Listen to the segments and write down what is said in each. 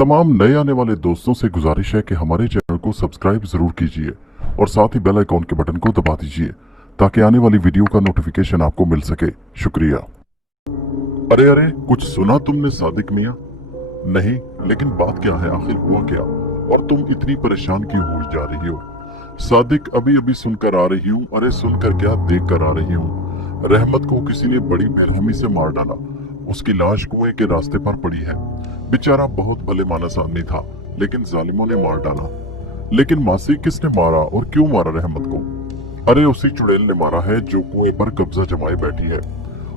तमाम नए आने वाले दोस्तों से गुजारिश है कि हमारे चैनल को सब्सक्राइब जरूर कीजिए और साथ ही बेल आइकॉन के बटन को दबा दीजिए ताकि आने वाली वीडियो का नोटिफिकेशन आपको मिल सके। शुक्रिया। अरे अरे, कुछ सुना तुमने सादिक मियां? नहीं, लेकिन बात क्या है, आखिर हुआ क्या और तुम इतनी परेशान क्यों हो जा रही हो? सादिक, अभी अभी सुनकर आ रही हूँ। अरे सुनकर क्या, देख कर आ रही हूँ। रहमत को किसी ने बड़ी बेरहमी से मार डाला। उसकी लाश कुएं के रास्ते पर पड़ी है। बेचारा बहुत भले मानस आदमी था, लेकिन जालिमों ने मार डाला। लेकिन मासी, किसने मारा और क्यों मारा रहमत को? अरे उसी चुड़ैल ने मारा है जो कुएं पर कब्जा जमाए बैठी है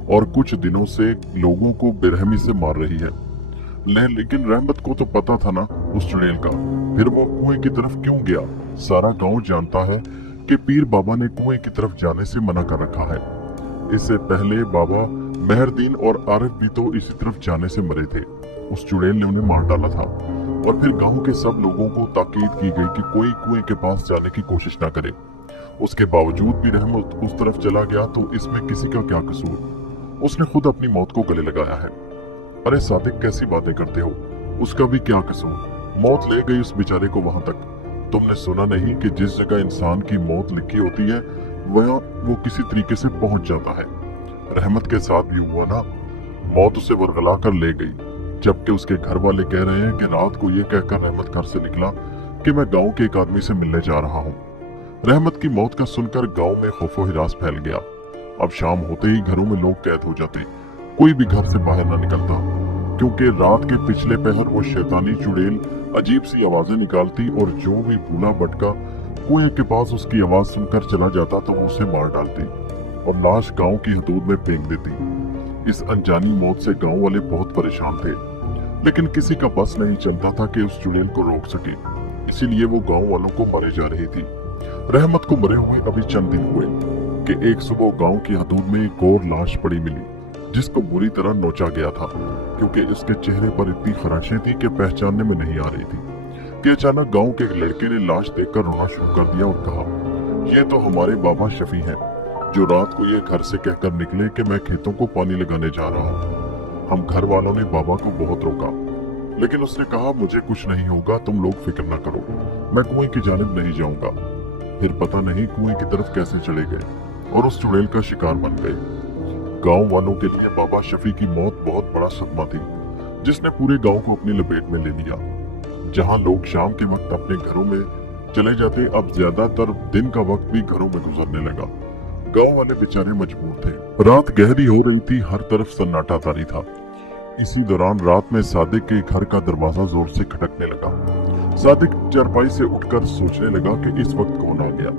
और कुछ दिनों से लोगों को बेरहमी से मार रही है। लेकिन रहमत को तो पता था ना उस चुड़ैल का, फिर वो कुएं की तरफ क्यों गया? सारा गांव जानता है कि पीर बाबा ने कुएं की तरफ जाने से मना कर रखा है। इससे पहले बाबा मेहरदीन और आरिफ भी तो इसी तरफ जाने से मरे थे। उस चुड़ैल ने उन्हें मार डाला था और फिर गांव के सब लोगों को ताकीद की गई कि कोई कुएं के पास जाने की कोशिश ना करे। उसके बावजूद भी रहमत उस तरफ चला गया, तो इसमें किसी का क्या कसूर? उसने खुद अपनी मौत को गले लगाया है। अरे सादिक, कैसी बातें करते हो? उसका भी क्या कसूर? मौत ले गई उस बेचारे को वहां तक। तुमने सुना नहीं कि जिस जगह इंसान की मौत लिखी होती है वहां वो किसी तरीके से पहुंच जाता है। रहमत के साथ भी हुआ ना, मौत उसे वरगला कर ले गई, जबकि उसके घर वाले कह रहे हैं कि रात को ये कहकर रहमत घर से निकला कि मैं गांव के एक आदमी से मिलने जा रहा हूँ। रहमत की मौत का सुनकर गांव में खौफो हिरास फैल गया। अब शाम होते ही घरों में लोग कैद हो जाते, कोई भी घर से बाहर ना निकलता, क्योंकि रात के पिछले पहर वो शैतानी चुड़ैल अजीब सी आवाजें निकालती और जो भी भूला भटका कुएं के पास उसकी आवाज सुनकर चला जाता तो वो उसे मार डालती और लाश गांव की हदूद में फेंक देती। इस अनजानी मौत से गांव वाले बहुत परेशान थे, लेकिन किसी का बस नहीं चलता था कि उस चुड़ैल को रोक सके। इसीलिए वो गांव वालों को मरे जा रही थी। रहमत को मरे हुए अभी चंद दिन हुए कि एक सुबह गांव की हदूद में एक और लाश पड़ी मिली, जिसको बुरी तरह नोचा गया था, क्योंकि इसके चेहरे पर इतनी खराशें थी कि पहचानने में नहीं आ रही थी। कि अचानक गांव के एक लड़के ने लाश देखकर रोना शुरू कर दिया और कहा, ये तो हमारे बाबा शफी हैं, जो रात को ये घर से कहकर निकले कि मैं खेतों को पानी लगाने जा रहा हूँ। हम घर वालों ने बाबा को बहुत रोका, लेकिन उसने कहा, मुझे कुछ नहीं होगा, तुम लोग फिक्र न करो, मैं कुएं की जानिब नहीं जाऊंगा। फिर पता नहीं कुएं की तरफ कैसे चले गए और उस चुड़ैल का शिकार बन गए। गांव वालों के लिए बाबा शफी की मौत बहुत बड़ा सदमा थी, जिसने पूरे गांव को अपनी लपेट में ले लिया। जहां लोग शाम के वक्त अपने घरों में चले जाते, अब ज्यादातर दिन का वक्त भी घरों में गुजरने लगा। गांव वाले बेचारे मजबूर थे। रात गहरी हो रही थी, हर तरफ सन्नाटा तारी था। इसी दौरान रात में सादिक के घर का दरवाजा जोर से खटकने लगा। सादिक चारपाई से उठकर सोचने लगा कि इस वक्त कौन आ गया।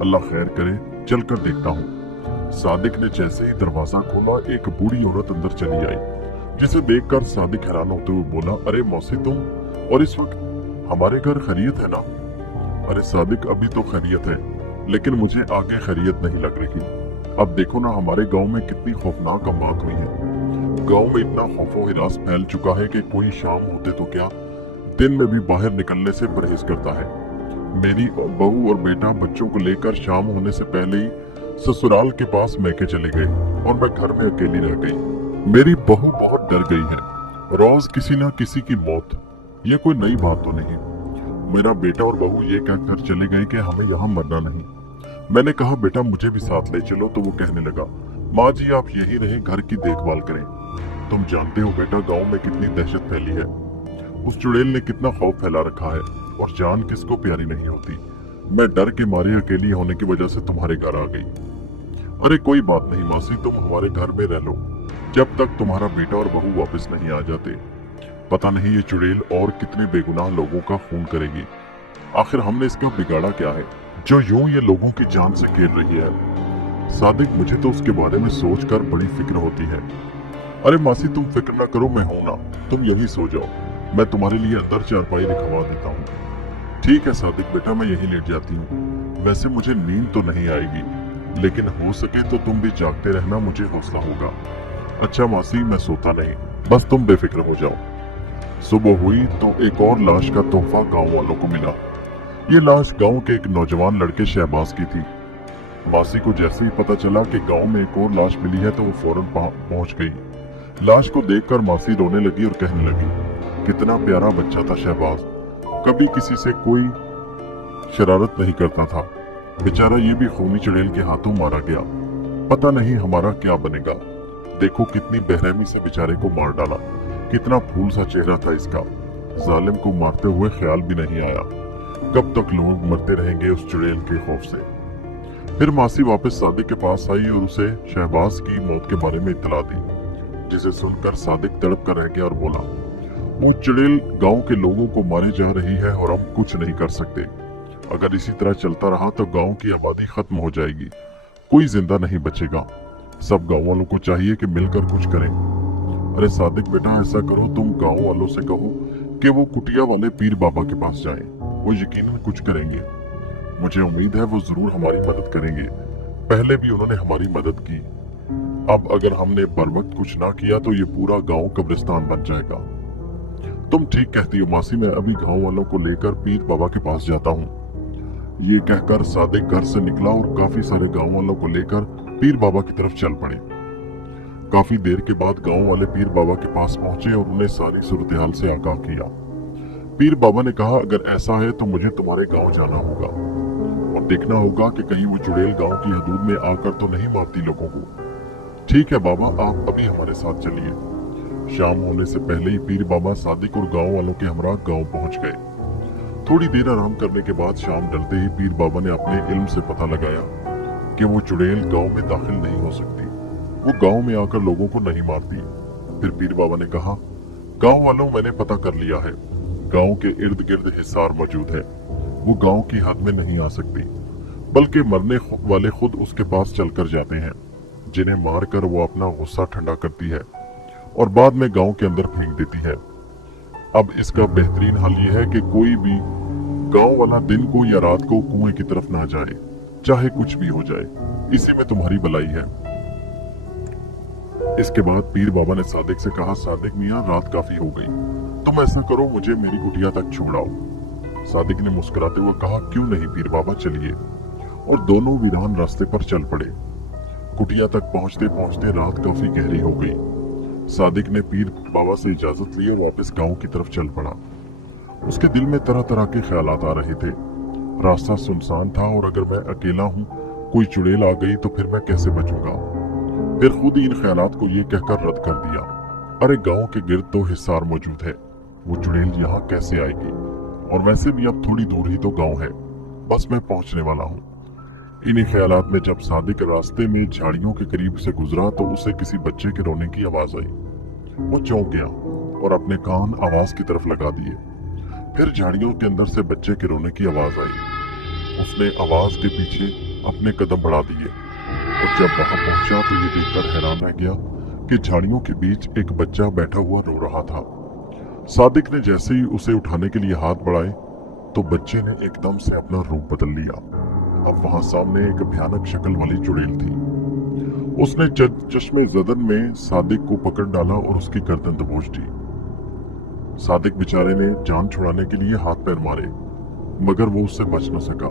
अल्लाह खैर करे, चलकर देखता हूँ। सादिक ने जैसे ही दरवाजा खोला, एक बूढ़ी औरत अंदर चली आई, जिसे देखकर सादिक हैरान होते हुए बोला, अरे मौसी, तुम और इस वक्त हमारे घर खैरियत है ना? अरे सादिक, अभी तो खैरियत है, लेकिन मुझे आगे खैरियत नहीं लग रही। अब देखो ना हमारे गांव में कितनी खौफनाक अमवात हुई है। गांव में इतना खौफो हिरास फैल चुका है कि कोई शाम होते तो क्या, दिन में भी बाहर निकलने से परहेज करता है। मेरी बहू और बेटा बच्चों को लेकर शाम होने से पहले ही ससुराल के पास मैके चले गए और मैं घर में अकेली रह गई। मेरी बहू बहुत डर गई है। रोज किसी न किसी की मौत, ये कोई नई बात तो नहीं। मेरा बेटा और बहू ये कहकर चले गए कि हमें यहाँ मरना नहीं। मैंने कहा, बेटा मुझे भी साथ ले चलो, तो वो कहने लगा, माँ जी आप यही रहे, घर की देखभाल करें। तुम जानते हो बेटा, गांव में कितनी दहशत फैली है। उस चुड़ैल ने कितना खौफ फैला रखा है और जान किसको प्यारी नहीं होती। मैं डर के मारे अकेली होने की वजह से तुम्हारे घर आ गई। अरे कोई बात नहीं मासी, तुम हमारे घर में रह लो जब तक तुम्हारा बेटा और बहू वापस नहीं आ जाते। पता नहीं ये चुड़ैल और कितने बेगुनाह लोगों का खून करेगी। आखिर हमने इसका बिगाड़ा क्या है जो यूं ये लोगों की जान से खेल रही है? सादिक, मुझे तो उसके बारे में सोचकर बड़ी फिक्र होती है। अरे मासी, तुम फिक्र ना करो, मैं हूं ना, तुम यहीं सो जाओ, मैं तुम्हारे लिए अंदर चारपाई रखवा देता हूँ। ठीक है सादिक बेटा, मैं यहीं लेट जाती हूँ। वैसे मुझे नींद तो नहीं आएगी, लेकिन हो सके तो तुम भी जागते रहना, मुझे हौसला होगा। अच्छा मासी, मैं सोता नहीं, बस तुम बेफिक्र हो जाओ। सुबह हुई तो एक और लाश का तोहफा गांव वालों को मिला। ये लाश गांव के एक नौजवान लड़के शहबाज की थी। मासी को जैसे ही पता चला कि गांव में एक और लाश मिली है तो वो फौरन पहुंच गई। लाश को देखकर मासी रोने लगी और कहने लगी कितना प्यारा बच्चा था शहबाज, कभी किसी से कोई शरारत नहीं करता था। बेचारा ये भी खूनी चुड़ैल के हाथों मारा गया। पता नहीं हमारा क्या बनेगा। देखो कितनी बेरहमी से बेचारे को मार डाला। कितना फूल सा चेहरा था इसका। जालिम को मारते हुए ख्याल भी नहीं आया। कब तक लोग मरते रहेंगे उस चुड़ैल के खौफ से। फिर मासी वापस सादिक के पास आई और उसे शहबाज की मौत के बारे में इत्तला दी, जिसे सुनकर सादिक तड़प कर रह गया और बोला, वो चुड़ैल गांव के लोगों को मारे जा रही है और हम कुछ नहीं कर सकते। अगर इसी तरह चलता रहा तो गांव की आबादी खत्म हो जाएगी, कोई जिंदा नहीं बचेगा। सब गांव वालों को चाहिए कि मिलकर कुछ करें। अरे सादिक बेटा, ऐसा करो, तुम गांव वालों से कहो कि वो कुटिया वाले पीर बाबा के पास जाएं। वो यकीनन कुछ करेंगे। मुझे उम्मीद है वो जरूर हमारी मदद करेंगे। पहले भी उन्होंने हमारी मदद की। अब अगर हमने बर वक्त कुछ ना किया तो ये पूरा गांव कब्रिस्तान बन जाएगा। तुम ठीक कहती हो मासी, मैं अभी गांव वालों को लेकर पीर बाबा के पास जाता हूँ। ये कहकर सादिक घर से निकला और काफी सारे गांव वालों को लेकर पीर बाबा की तरफ चल पड़े। काफी देर के बाद गांव वाले पीर बाबा के पास पहुंचे और उन्हें सारी सूरत हाल से आगाह किया। पीर बाबा ने कहा, अगर ऐसा है तो मुझे तुम्हारे गांव जाना होगा और देखना होगा कि कहीं वो चुड़ैल गांव की हदूद में आकर तो नहीं मारती लोगों को। ठीक है बाबा, आप अभी हमारे साथ चलिए। शाम होने से पहले ही पीर बाबा सादिक और गांव वालों के हमरा गांव पहुंच गए। थोड़ी देर आराम करने के बाद शाम ढलते ही पीर बाबा ने अपने इल्म से पता लगाया कि वो चुड़ैल गांव में दाखिल नहीं हो सकती। वो गांव में आकर लोगों को नहीं मारती। फिर पीर बाबा ने कहा, गांव वालों, मैंने पता कर लिया है। गांव के इर्द गिर्द हिसार मौजूद है। वो गांव की हद में नहीं आ सकती, बल्कि मरने वाले खुद उसके पास चलकर जाते हैं, जिन्हें मारकर वो अपना गुस्सा ठंडा करती है और बाद में गांव के अंदर फेंक देती है। अब इसका बेहतरीन हल ये है कि कोई भी गांव वाला दिन को या रात को कुएं की तरफ ना जाए, चाहे कुछ भी हो जाए। इसी में तुम्हारी भलाई है। इसके बाद पीर बाबा ने सादिक से कहा, सादिक मियाँ, रात काफी हो गई, तुम ऐसा करो, मुझे मेरी कुटिया तक छोड़ाओ। सादिक ने मुस्कुराते हुए कहा, क्यों नहीं पीर बाबा, चलिए। और दोनों वीरान रास्ते पर चल पड़े। कुटिया तक पहुंचते पहुंचते रात काफी गहरी हो गई। सादिक ने पीर बाबा से इजाजत ली और वापस गांव की तरफ चल पड़ा। उसके दिल में तरह तरह के ख्यालात आ रहे थे। रास्ता सुनसान था और अगर मैं अकेला हूँ, कोई चुड़ैल आ गई तो फिर मैं कैसे बचूंगा। फिर खुद ही इन ख्यालात को ये कहकर रद्द कर दिया, अरे गांव के गिर्द तो हिसार मौजूद है, वो चुड़ैल यहाँ कैसे आएगी। और वैसे भी अब थोड़ी दूर ही तो गांव है, बस मैं पहुंचने वाला हूँ। इन्हीं ख्यालात में जब सादिक रास्ते में झाड़ियों के करीब से गुजरा तो उसे किसी बच्चे के रोने की आवाज आई। वो चौंक गया और अपने कान आवाज की तरफ लगा दिए। फिर झाड़ियों के अंदर से बच्चे के रोने की आवाज आई। उसने आवाज के पीछे अपने कदम बढ़ा दिए और जब वहां पहुंचा तो ये देखकर हैरान रह गया कि झाड़ियों के बीच एक बच्चा बैठा हुआ रो रहा था। सादिक ने जैसे ही उसे उठाने के लिए हाथ बढ़ाए तो बच्चे ने एकदम से अपना रूप बदल लिया। अब वहां सामने एक भयानक शक्ल वाली चुड़ैल थी। उसने चश्मे ज़दन में सादिक को पकड़ डाला और उसकी गर्दन दबोच दी। सादिक बेचारे ने जान छुड़ाने के लिए हाथ पैर मारे, मगर वो उससे बच न सका।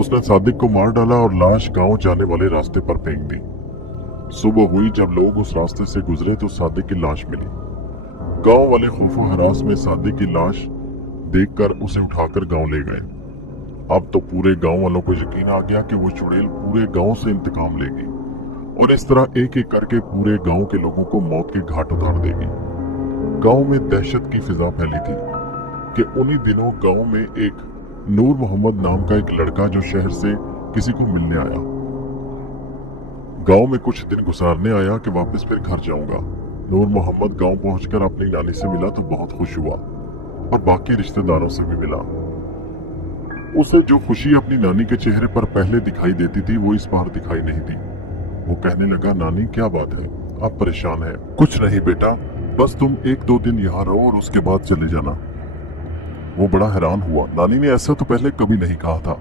उसने सादिक को मार डाला और लाश गांव जाने वाले रास्ते पर फेंक दी। सुबह हुई, जब लोग उस रास्ते से गुजरे तो सादिक की लाश मिली। गांव वाले खौफो हरास में सादिक की लाश देखकर उसे उठाकर गांव ले गए। अब तो पूरे गांव वालों को यकीन आ गया कि वो चुड़ैल पूरे गांव से इंतकाम लेगी और इस तरह एक एक करके पूरे गांव के लोगों को मौत के घाट उतार देगी। गांव में दहशत की फिजा फैली थी कि उन्हीं दिनों गांव में एक नूर मोहम्मद नाम का एक लड़का जो शहर से किसी को मिलने आया। गांव में कुछ दिन गुजारने आया कि वापस फिर घर जाऊंगा। नूर मोहम्मद गांव पहुंचकर अपनी नानी से मिला तो बहुत खुश हुआ और बाकी रिश्तेदारों से भी मिला। उसे जो खुशी अपनी नानी के चेहरे पर पहले दिखाई देती थी वो इस बार दिखाई नहीं दी। वो कहने लगा, नानी क्या बात है, आप परेशान हैं? कुछ नहीं बेटा, बस तुम 1-2 दिन यहाँ रहो और उसके बाद चले जाना। वो बड़ा हैरान हुआ। नानी ने ऐसा तो पहले कभी नहीं कहा था।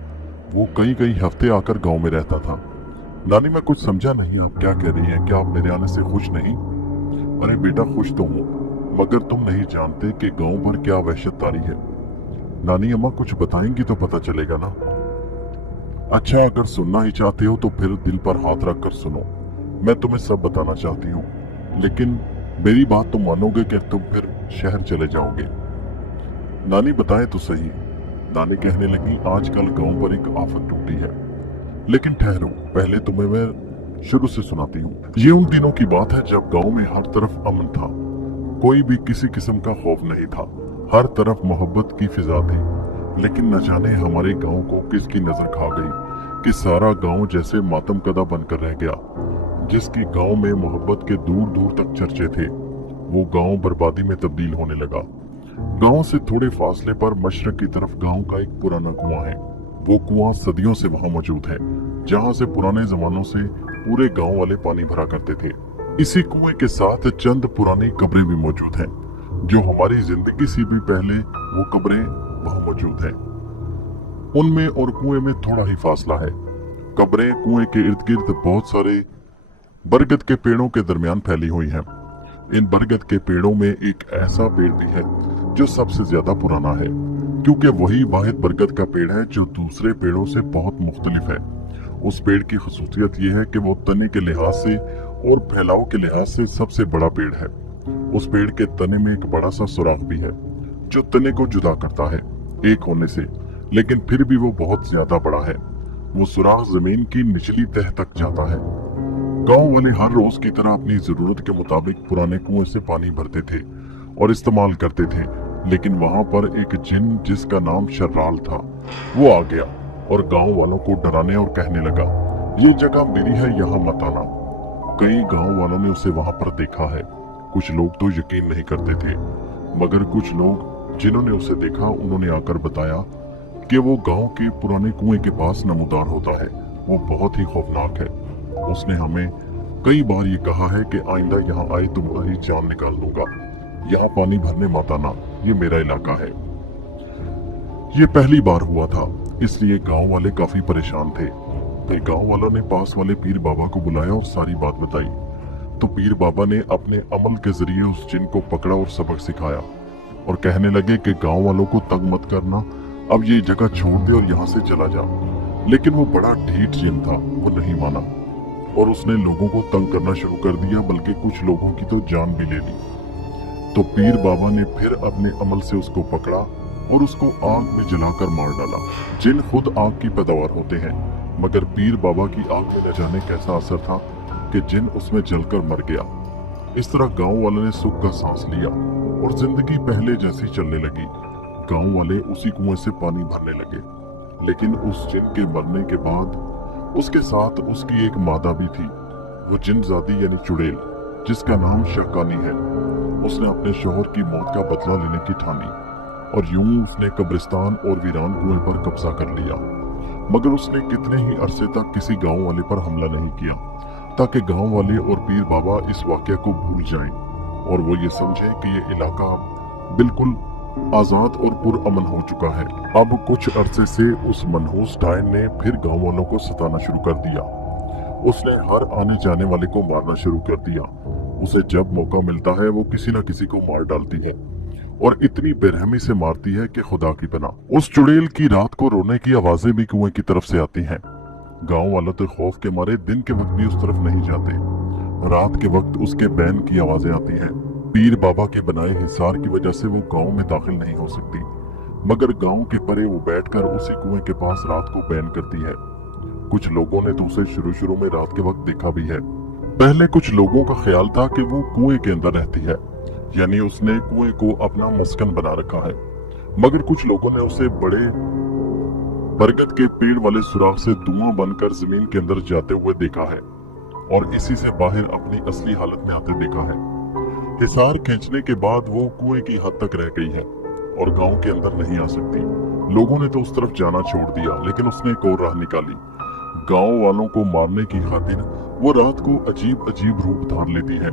वो कई हफ्ते आकर गांव में रहता था। नानी, मैं कुछ समझा नहीं, आप क्या कह रही हैं? क्या आप मेरे आने से खुश नहीं? अरे बेटा, खुश तो हूँ, मगर तुम नहीं जानते कि गांव पर क्या वहशत तारी है। नानी अम्मा कुछ बताएंगी तो पता चलेगा ना। अच्छा, अगर सुनना ही चाहते हो तो फिर दिल पर हाथ रखकर सुनो। मैं तुम्हें सब बताना चाहती हूँ, लेकिन मेरी बात तुम मानोगे कि तुम फिर शहर चले जाओगे? नानी बताए तो सही। नानी कहने लगी, आजकल गांव पर एक आफत टूटी है। लेकिन ठहरो, पहले तुम्हें मैं शुरू से सुनाती हूँ। ये उन दिनों की बात है जब गांव में हर तरफ अमन था। कोई भी किसी किस्म का खौफ नहीं था। हर तरफ मोहब्बत की फिजा थी। लेकिन न जाने हमारे गांव को किसकी नजर खा गई कि सारा गांव जैसे मातम कदा बनकर रह गया। जिसकी गांव में मोहब्बत के दूर दूर तक चर्चे थे, वो गांव बर्बादी में तब्दील होने लगा। गांव से थोड़े फासले पर मशरक की तरफ गांव का एक पुराना कुआं है। वो कुआं सदियों से वहां मौजूद है, जहां से पुराने जमानों से पूरे गांव वाले पानी भरा करते थे। इसी कुएं के साथ चंद पुरानी कब्रें भी मौजूद हैं, जो हमारी जिंदगी से भी पहले वो कब्रें वहां मौजूद हैं। उनमें और कुएं में थोड़ा ही फासला है। कब्रें कुएं के इर्द गिर्द बहुत सारे बरगद के पेड़ों के दरमियान फैली हुई हैं। इन बरगद के पेड़ों में एक ऐसा पेड़ भी है जो सबसे ज्यादा पुराना है, क्योंकि वही वाहिद बरगद का पेड़ है जो दूसरे पेड़ों से बहुत मुख्तलिफ है। उस पेड़ की खसूसियत यह है कि वो तने के लिहाज से और फैलाव के लिहाज से सबसे बड़ा पेड़ है। उस पेड़ के तने में एक बड़ा सा सुराख भी है जो तने को जुदा करता है एक होने से, लेकिन फिर भी वो बहुत ज्यादा बड़ा है। वो सुराख जमीन की निचली तह तक जाता है। गांव वाले हर रोज की तरह अपनी जरूरत के मुताबिक पुराने कुएं से पानी भरते थे और इस्तेमाल करते थे। लेकिन वहां पर एक जिन जिसका नाम शर्राल था, वो आ गया और गांव वालों को डराने और कहने लगा, ये जगह मेरी है, यहाँ मत आना। कई गांव वालों ने उसे वहां पर देखा है। कुछ लोग तो यकीन नहीं करते थे, मगर कुछ लोग जिन्होंने उसे देखा उन्होंने आकर बताया कि वो गांव के पुराने कुएं के पास नमूदार होता है। वो बहुत ही खौफनाक है। उसने हमें कई बार ये कहा है कि आइंदा यहाँ आए तो तुम्हारी जान निकाल दूंगा। यहाँ पानी भरने मत आना, ये मेरा इलाका है। ये पहली बार हुआ था, इसलिए गांव वाले काफी परेशान थे। फिर गांव वालों ने पास वाले पीर बाबा को बुलाया और सारी बात बताई। तो पीर बाबा ने अपने अमल के जरिए उस जिन को पकड़ा और सबक सिखाया और कहने लगे कि गांव वालों को तंग मत करना, अब ये जगह छोड़ दे और यहाँ से चला जा। लेकिन वो बड़ा ढीठ जिन था, वो नहीं माना और उसने लोगों को तंग करना शुरू कर दिया, बल्कि कुछ लोगों की तो जान भी ले ली। तो पीर बाबा ने फिर अपने अमल से उसको पकड़ा और उसको आग में जलाकर मार डाला। जिन खुद आग की पैदावार होते हैं, मगर पीर बाबा की आग में न जाने कैसा असर था कि जिन उसमें जलकर मर गया। इस तरह गांव वालों ने सुख का सांस लिया और जिंदगी पहले जैसी चलने लगी। गांव वाले उसी कुएं से पानी भरने लगे। लेकिन उस जिन के मरने के बाद उसके साथ उसकी एक मादा भी थी, वो जिनजादी यानी चुड़ैल, जिसका नाम शकानी है। उसने अपने शौहर की मौत का बदला लेने की ठानी और यूं उसने कब्रिस्तान और वीरान कुएं पर कब्जा कर लिया। मगर उसने कितने ही अरसे तक किसी गांव वाले पर हमला नहीं किया, ताकि गांव वाले और पीर बाबा इस वाकया को भूल जाएं और वो ये समझें कि ये इलाका बिल्कुल आजाद और पुरअमन हो चुका है। अब कुछ अरसे से उस मनहूस डायन ने फिर गांव वालों को सताना शुरू कर दिया। उसने हर आने जाने वाले को मारना शुरू कर दिया। उसे जब मौका मिलता है वो किसी न किसी को मार डालती है और इतनी बेरहमी से मारती है कि खुदा की पनाह। उस चुड़ैल की रात को रोने की आवाजें भी कुएं की तरफ से आती हैं। गांव वालों तो खौफ के मारे दिन के वक्त भी उस तरफ नहीं जाते। रात के वक्त उसके बैन की आवाजें आती हैं। पीर बाबा के बनाए हिसार की वजह से वो गांव में दाखिल नहीं हो सकती, मगर गांव के परे वो बैठकर उसी कुएं के पास रात को बैन करती है। कुछ लोगों ने तो उसे शुरू में रात के वक्त देखा भी है। पहले कुछ लोगों का ख्याल था कि वो कुएं के अंदर रहती है, यानी उसने कुएं को अपना मस्कन बना रखा है। मगर कुछ लोगों ने उसे बड़े बरगद के पेड़ वाले सुराख से धुआं बनकर जमीन के अंदर जाते हुए देखा है और इसी से बाहर अपनी असली हालत में आते देखा है। हिसार खींचने के बाद वो कुएं की हद तक रह गई है और गांव के अंदर नहीं आ सकती। लोगों ने तो उस तरफ जाना छोड़ दिया, लेकिन उसने एक और राह निकाली। गांव वालों को मारने की खातिर वो रात को अजीब अजीब रूप धार लेती है।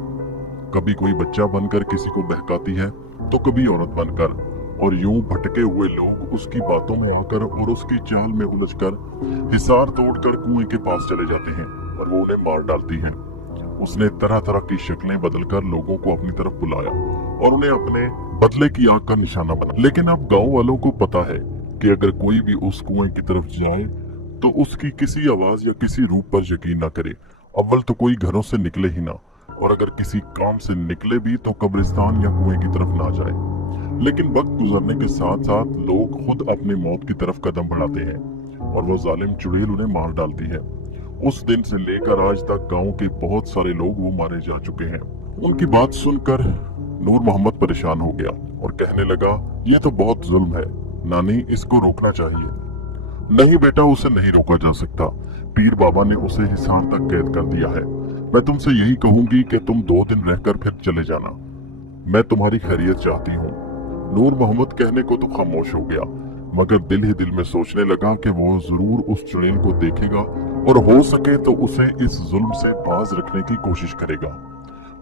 कभी कोई बच्चा बनकर किसी को बहकाती है, तो कभी औरत बनकर, और यूं भटके हुए लोग उसकी बातों में आकर और उसकी चाल में उलझकर हिसार तोड़कर कुएं के पास चले जाते हैं और वो उन्हें मार डालती है। उसने तरह तरह की शक्लें बदलकर लोगों को अपनी तरफ बुलाया और उन्हें अपने बदले की आग का निशाना बना। लेकिन अब गांव वालों को पता है कि अगर कोई भी उस कुएं की तरफ जाए तो उसकी किसी आवाज या किसी रूप पर यकीन ना करे। अव्वल तो कोई घरों से निकले ही ना, और अगर किसी काम से निकले भी तो कब्रिस्तान या कुएं की तरफ ना जाए। लेकिन वक्त गुजरने के साथ साथ लोग खुद अपनी मौत की तरफ कदम बढ़ाते हैं और वो जालिम चुड़ैल उन्हें मार डालती है। उस दिन से लेकर आज तक गांव के बहुत सारे लोग वो मारे जा चुके हैं। उनकी बात सुनकर नूर मोहम्मद परेशान हो गया और कहने लगा, ये तो बहुत जुल्म है नानी, इसको रोकना चाहिए। नहीं बेटा, उसे नहीं रोका जा सकता। पीर बाबा ने उसे हिसार तक कैद कर दिया है। मैं तुमसे यही कहूंगी कि तुम 2 दिन रहकर फिर चले जाना। मैं तुम्हारी खैरियत चाहती हूँ। नूर मोहम्मद कहने को तो खामोश हो गया, मगर दिल ही दिल में सोचने लगा कि वो जरूर उस चुड़ैल को देखेगा और हो सके तो उसे इस जुल्म से बाज रखने की कोशिश करेगा।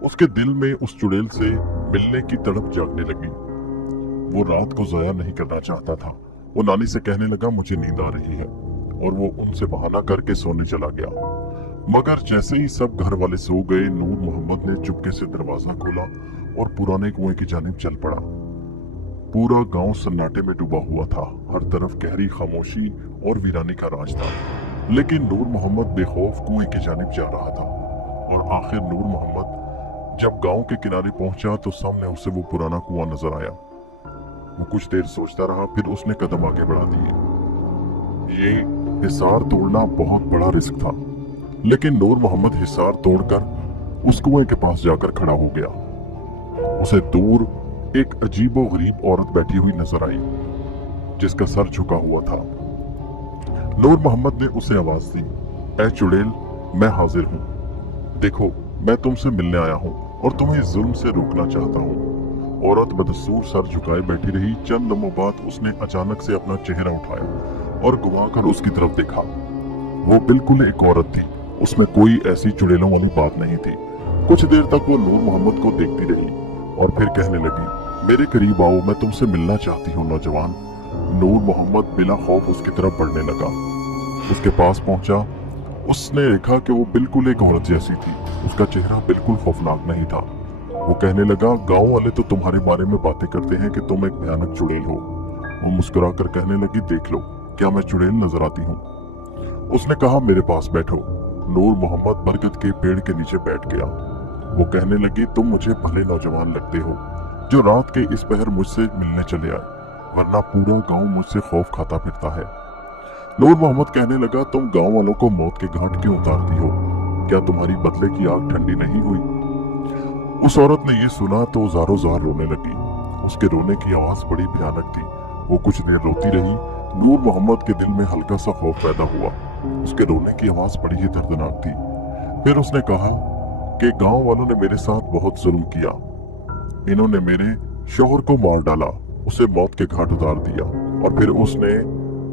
उसके दिल में उस चुड़ैल से मिलने की तड़प जागने लगी। वो रात को जाया नहीं करना चाहता था। वो नानी से कहने लगा, मुझे नींद आ रही है, और वो उनसे बहाना करके सोने चला गया। मगर जैसे ही सब घर वाले सो गए, नूर मोहम्मद ने चुपके से दरवाजा खोला और पुराने कुएं की जानिब चल पड़ा। पूरा गांव सन्नाटे में डूबा हुआ था। हर तरफ गहरी खामोशी और वीरानी का राज था। लेकिन नूर मोहम्मद बेखौफ कुएं की जानिब जा रहा था। और आखिर नूर मोहम्मद जब गांव के किनारे पहुंचा तो सामने उसे वो पुराना कुआं नजर आया। वो कुछ देर सोचता रहा, फिर उसने कदम आगे बढ़ा दिए। ये हिसार तोड़ना बहुत बड़ा रिस्क था, लेकिन नूर मोहम्मद हिसार तोड़कर उस कुएं के पास जाकर खड़ा हो गया। उसे दूर एक अजीबो गरीब औरत बैठी हुई नजर आई, जिसका सर झुका हुआ था। नूर मोहम्मद ने उसे आवाज दी, ऐ चुड़ैल, मैं हाजिर हूँ। देखो, मैं तुमसे मिलने आया हूँ और तुम्हें इस जुल्म से रोकना चाहता हूँ। औरत बदसूर सर झुकाए बैठी रही। चंद लम्हों बाद उसने अचानक से अपना चेहरा उठाया और घुमाकर उसकी तरफ देखा। वो बिल्कुल एक औरत थी, उसमें कोई ऐसी चुड़ैलों वाली बात नहीं थी। कुछ देर तक वो नूर मोहम्मद को देखती रही और फिर कहने लगी, मेरे करीब आओ, मैं तुमसे मिलना चाहती हूँ नौजवान। नूर मोहम्मद बिना खौफ उसकी तरफ बढ़ने लगा। उसके पास पहुंचा। उसने देखा कि वो बिल्कुल एक औरत जैसी थी। उसका चेहरा बिल्कुल खौफनाक नहीं था। वो कहने लगा, गांव वाले तो तुम्हारे बारे में बातें करते हैं कि तुम एक भयानक चुड़ैल हो। वो मुस्कुराकर कहने लगी, देख लो, क्या मैं चुड़ैल नजर आती हूँ? उसने कहा, मेरे पास बैठो। नूर मोहम्मद बरगद के पेड़ के नीचे बैठ गया। वो कहने लगी, तुम मुझे भले नौजवान लगते हो जो रात के इस पहर मुझसे मिलने चले आए, वरना पूरा गांव मुझसे खौफ खाता फिरता है। नूर मोहम्मद कहने लगा, तुम गांव वालों को मौत के घाट क्यों उतारती हो? क्या तुम्हारी बदले की आग ठंडी नहीं हुई? उस औरत ने ये सुना तो जारो जार रोने लगी। उसके रोने की आवाज बड़ी भयानक थी। वो कुछ देर रोती रही। नूर मोहम्मद के दिल में हल्का सा खौफ पैदा हुआ। उसके रोने की आवाज बड़ी ही दर्दनाक थी। फिर उसने कहा कि गांव वालों ने मेरे साथ बहुत जुल्म किया। इन्होंने मेरे शौहर को मार डाला, उसे मौत के घाट उतार दिया, और फिर उसने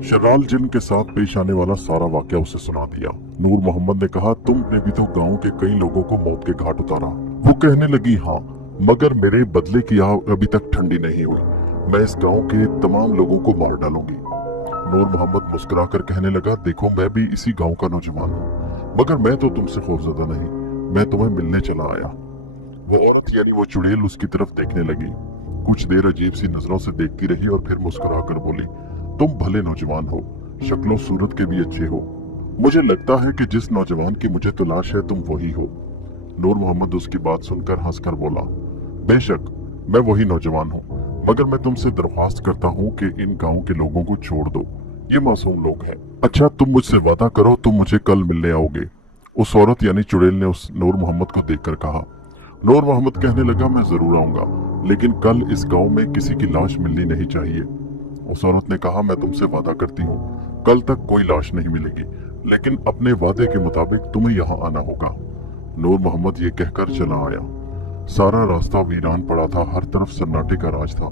शराल जिन के साथ पेश आने वाला सारा वाकया उसे सुना दिया। नूर मोहम्मद ने कहा, तुमने भी तो गांव के कई लोगों को मौत के घाट उतारा। वो कहने लगी, हाँ, मगर मेरे बदले की आग अभी तक ठंडी नहीं हुई। मैं इस गांव के तमाम लोगों को मार डालूंगी। नूर मोहम्मद मुस्कुराकर कहने लगा, देखो, मैं भी इसी गांव का नौजवान हूँ, मगर मैं तो तुमसे खौफजदा नहीं, मैं तुम्हें मिलने चला आया। वो औरत यानी वो चुड़ैल उसकी तरफ देखने लगी। कुछ देर अजीब सी नजरों से देखती रही और फिर मुस्कुराकर बोली, तुम भले नौजवान हो, शक्लो सूरत के भी अच्छे हो। मुझे लगता है कि जिस नौजवान की मुझे तलाश है तुम वही हो। नूर मोहम्मद उसकी बात सुनकर हंसकर बोला, बेशक मैं वही नौजवान हूँ, मगर मैं तुमसे दरख्वास्त करता हूँ कि इन गांव के लोगों को छोड़ दो। ये मासूम लोग हैं। अच्छा, तुम मुझसे वादा करो, तुम मुझे कल मिलने आओगे। उस औरत यानी चुड़ैल ने उस नूर मोहम्मद को देखकर कहा। नूर मोहम्मद कहने लगा, मैं जरूर आऊंगा, लेकिन कल इस गांव में किसी की लाश मिलनी नहीं चाहिए। उस औरत ने कहा, मैं तुमसे वादा करती हूँ, कल तक कोई लाश नहीं मिलेगी, लेकिन अपने वादे के मुताबिक तुम्हें यहाँ आना होगा। नूर मोहम्मद ये कहकर चला आया। सारा रास्ता वीरान पड़ा था, हर तरफ सन्नाटे का राज था।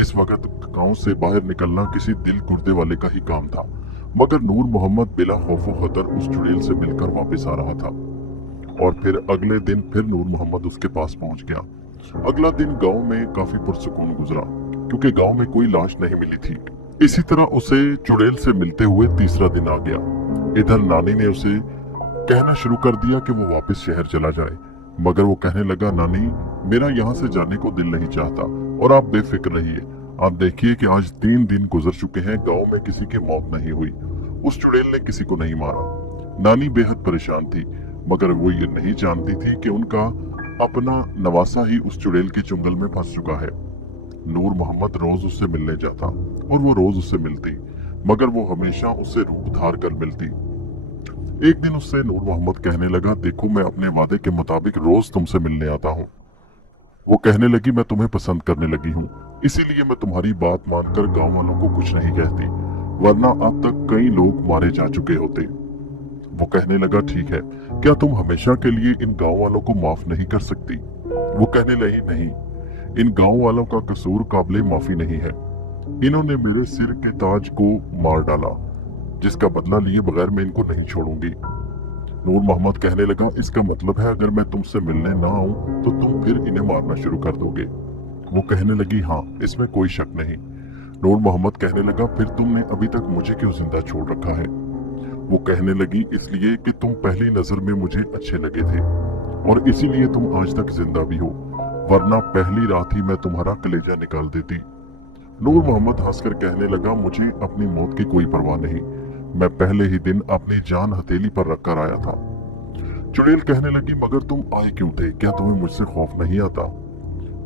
इस वक्त गांव से बाहर निकलना किसी दिल गुर्दे वाले का ही काम था, मगर नूर मोहम्मद बिला खौफ खतर उस चुड़ैल से मिलकर वापस आ रहा था। और फिर अगले दिन फिर नूर मोहम्मद उसके पास पहुंच गया। अगला दिन गांव में काफी पुरसुकून गुजरा, क्योंकि गांव में कोई लाश नहीं मिली थी। इसी तरह उसे चुड़ैल से मिलते हुए तीसरा दिन आ गया। इधर नानी ने उसे कहना शुरू कर दिया कि वो वापस शहर चला जाए, मगर वो कहने लगा, नानी, मेरा यहाँ से जाने को दिल नहीं चाहता, और आप बेफिक्र रहिए। आप देखिए कि आज 3 दिन गुजर चुके हैं, गांव में किसी की मौत नहीं हुई, उस चुड़ैल ने किसी को नहीं मारा। नानी बेहद परेशान थी, मगर वो ये नहीं जानती थी कि उनका अपना नवासा ही उस चुड़ैल के चुंगल में फंस चुका है। नूर मोहम्मद रोज उससे मिलने जाता और वो रोज उससे मिलती, मगर वो हमेशा उससे रूप धार कर मिलती। एक दिन उससे नूर मोहम्मद कहने लगा, देखो मैं अपने वादे के मुताबिक रोज तुमसे मिलने आता हूँ। वो कहने लगी, मैं तुम्हें पसंद करने लगी हूँ, इसीलिए मैं तुम्हारी बात मानकर गांव वालों को कुछ नहीं कहती, वरना अब तक कई लोग मारे जा चुके होते। वो कहने लगा, ठीक है, क्या तुम हमेशा के लिए इन गांव वालों को माफ नहीं कर सकती? वो कहने लगी, नहीं, इन गांव वालों का कसूर काबिले माफी नहीं है। इन्होंने मेरे सिर के ताज को मार डाला, जिसका बदला लिए बगैर मैं इनको नहीं छोड़ूंगी। नूर मोहम्मद कहने लगा, इसका मतलब है अगर मैं तुमसे मिलने ना आऊं तो तुम फिर इन्हें मारना शुरू कर दोगे? वो कहने लगी, हाँ, इसमें कोई शक नहीं। नूर मोहम्मद कहने लगा, फिर तुमने अभी तक मुझे क्यों जिंदा छोड़ रखा है? वो कहने लगी, इसलिए कि तुम पहली नजर में मुझे अच्छे लगे थे और इसीलिए तुम आज तक जिंदा भी हो, वरना पहली रात ही मैं तुम्हारा कलेजा निकाल देती। नूर मोहम्मद हंसकर कहने लगा, मुझे अपनी मौत की कोई परवाह नहीं, मैं पहले ही दिन अपनी जान हथेली पर रखकर आया था। चुड़ैल कहने लगी, मगर तुम आए क्यों थे? क्या तुम्हें मुझसे खौफ नहीं आता?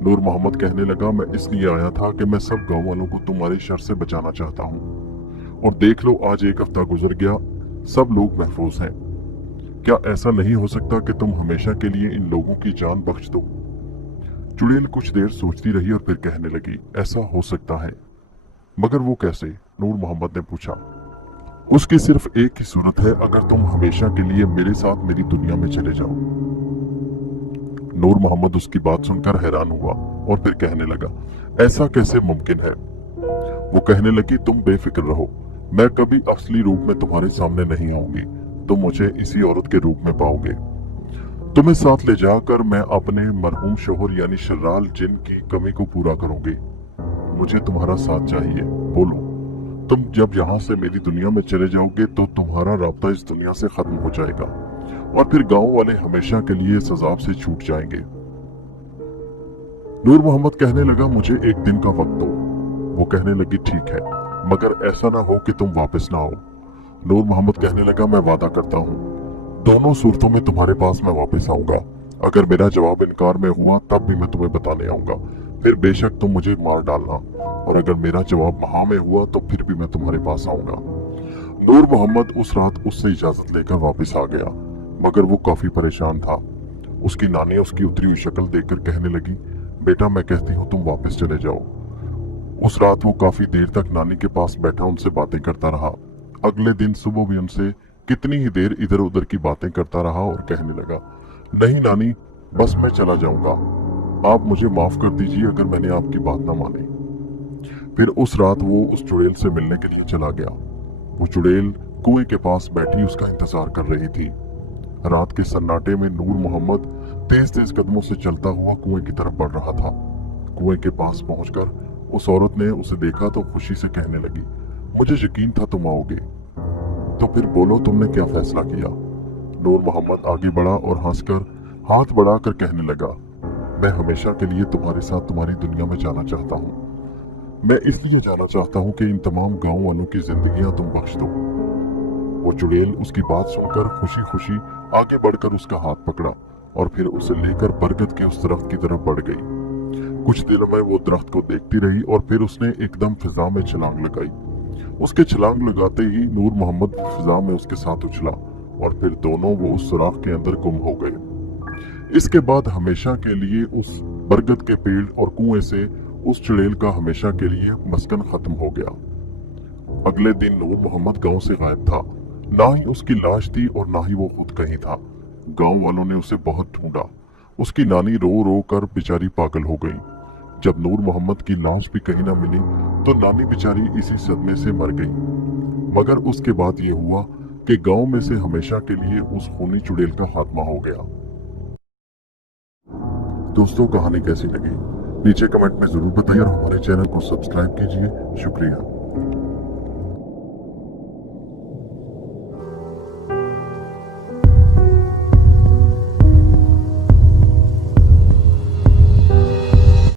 नूर मोहम्मद कहने लगा, मैं इसलिए आया था कि मैं सब गांव वालों को तुम्हारे शर से बचाना चाहता हूँ। और देख लो, आज एक हफ्ता गुजर गया, सब लोग महफूज हैं। क्या ऐसा नहीं हो सकता कि तुम हमेशा के लिए इन लोगों की जान बख्श दो? चुड़ैल कुछ देर सोचती रही और फिर कहने लगी, ऐसा हो सकता है, मगर वो कैसे? नूर मोहम्मद ने पूछा। उसकी सिर्फ एक ही सूरत है, अगर तुम हमेशा के लिए मेरे साथ मेरी दुनिया में चले जाओ। नूर मोहम्मद उसकी बात सुनकर हैरान हुआ और फिर कहने लगा, ऐसा कैसे मुमकिन है? वो कहने लगी, तुम बेफिक्र रहो, मैं कभी असली रूप में तुम्हारे सामने नहीं आऊंगी, तुम मुझे इसी औरत के रूप में पाओगे। तुम्हें साथ ले जाकर मैं अपने मरहूम शोहर यानी शर्राल जिन की कमी को पूरा करूंगी। मुझे तुम्हारा साथ चाहिए, बोलो, तुम जब यहाँ से मेरी दुनिया में चले जाओगे तो तुम्हारा राब्ता इस दुनिया से खत्म हो जाएगा और फिर गांव वाले हमेशा के लिए इस अजाब से छूट जाएंगे। नूर मोहम्मद कहने लगा, मुझे एक दिन का वक्त दो। वो कहने लगी, ठीक है, मगर ऐसा ना हो कि तुम वापस ना आओ। नूर मोहम्मद कहने लगा, मैं वादा करता हूँ, दोनों सूरतों में तुम्हारे पास मैं वापस आऊंगा। अगर मेरा जवाब इनकार में हुआ तब भी मैं तुम्हें बताने आऊंगा, फिर बेशक तुम मुझे मार डालना, और अगर मेरा जवाब हाँ में हुआ तो फिर भी मैं तुम्हारे पास आऊंगा। नूर मोहम्मद उस रात उससे इजाजत लेकर वापस आ गया, मगर वो काफी परेशान था। उसकी नानी उसकी उतरी हुई शक्ल देखकर कहने लगी, बेटा मैं कहती हूँ तुम वापस चले जाओ। उस रात वो काफी देर तक नानी के पास बैठा उनसे बातें करता रहा। अगले दिन सुबह भी उनसे कितनी ही देर इधर उधर की बातें करता रहा और कहने लगा, नहीं नानी, बस मैं चला जाऊंगा, आप मुझे माफ कर दीजिए अगर मैंने आपकी बात ना मानी। फिर उस रात वो उस चुड़ैल से मिलने के लिए चला गया। वो चुड़ैल कुएं के पास बैठी उसका इंतजार कर रही थी। रात के सन्नाटे में नूर मोहम्मद तेज तेज कदमों से चलता हुआ कुएं की तरफ बढ़ रहा था। कुएं के पास पहुंचकर उस औरत ने उसे देखा तो खुशी से कहने लगी, मुझे यकीन था तुम आओगे, तो फिर बोलो तुमने क्या फैसला किया? नूर मोहम्मद आगे बढ़ा और हंसकर हाथ बढ़ाकर कहने लगा, मैं हमेशा के लिए तुम्हारे साथ तुम्हारी दुनिया में जाना चाहता हूँ। मैं इसलिए जाना चाहता हूँ कि इन तमाम गांव वालों की जिंदगियां तुम बख्श दो। वो चुड़ैल उसकी बात सुनकर खुशी खुशी आगे बढ़कर उसका हाथ पकड़ा और फिर उसे लेकर बरगद के उस दरख्त की तरफ बढ़ गई। कुछ देर में वो दरख्त को देखती रही और फिर उसने एकदम फिजा में छलांग लगाई। उसके छलांग लगाते ही नूर मोहम्मद फिजा में उसके साथ उछला और फिर दोनों वो उस सुराख के अंदर गुम हो गए। इसके बाद हमेशा के लिए उस बरगद के पेड़ और कुएं से उस चुड़ैल का हमेशा के लिए मस्कन खत्म हो गया। अगले दिन नूर मोहम्मद गांव से गायब था। ना ही उसकी लाश थी और ना ही वो खुद कहीं था। गांव वालों ने उसे बहुत ढूंढा। उसकी नानी रो रो कर बेचारी पागल हो गई। जब नूर मोहम्मद की लाश भी कहीं ना मिली तो नानी बेचारी इसी सदमे से मर गई। मगर उसके बाद ये हुआ कि गांव में से हमेशा के लिए उस खूनी चुड़ैल का खात्मा हो गया। दोस्तों, कहानी कैसी लगी नीचे कमेंट में जरूर बताइए और हमारे चैनल को सब्सक्राइब कीजिए। शुक्रिया।